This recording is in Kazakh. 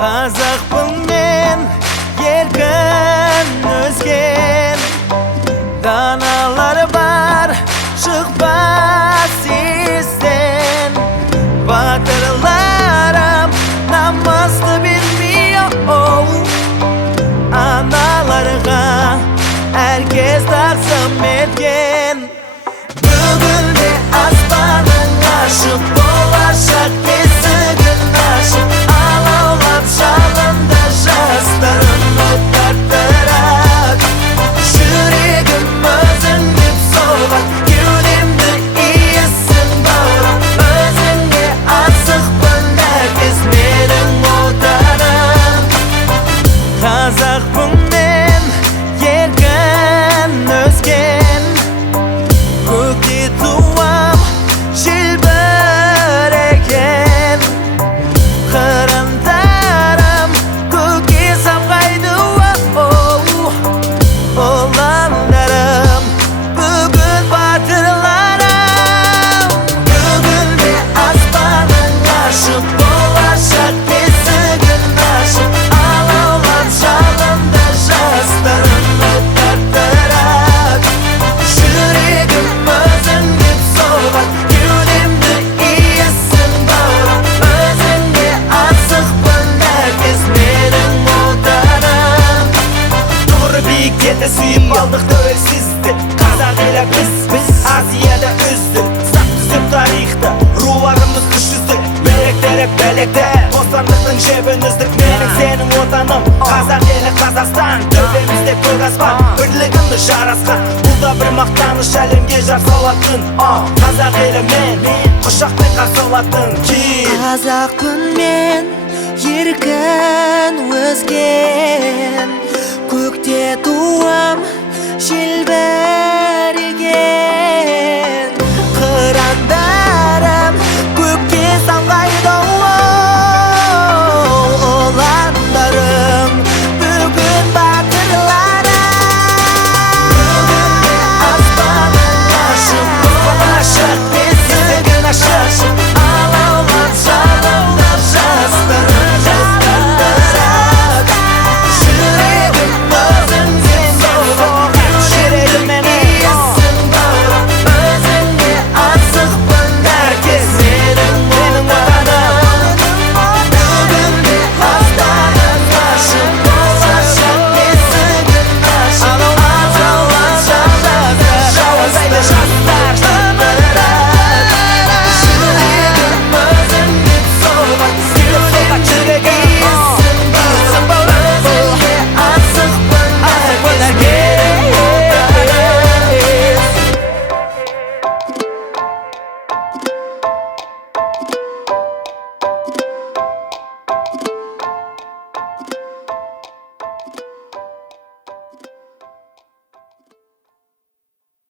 Қазақпын мен, еркін өзген, даналары бар, шықпас естен. Батырларым намысты бермей, аналарға әркез тақсым еткен. Бүгін де аспаның ашық, болашақ есігін ашып, алаулап жалында жастарын оттартырат. Жүрегім өзің деп соғат, кеудемді иісің баурап, өзіңе асықпын әркез менің отаным. Қазақпын мен, еркін өзген, көкте туам, желбіреген. Қырындарым көкке самғайды, ұландарым бүгін батырларым. Бүгін де аспаның ашық, болашақ есігін ашып, алаулап жалында жастарын оттартырат. Жүрегім өзің деп соғат, кеудемді иісің баурап, өзіңе асықпын әркез менің отаным. Тұғыры биіктерді сүйіп алдық тәуелсізді, қазақ елі біз Азияда үздік. Сақ түзеп тарихты, руларымыз үш жүздік, меректері бәлекті, бостандықтың жебін үздік. Менің сенің отаным, қазақ елі Қазақстан, төбемізде көк аспан, бірлігімді жарасқан. Бұл да бір мақтаныш, әлемге жар салатын. Қазақ елі мен, құшақпен қарсы алатын. Қазақпын мен, еркін өзген, көкте туам, желбіреген.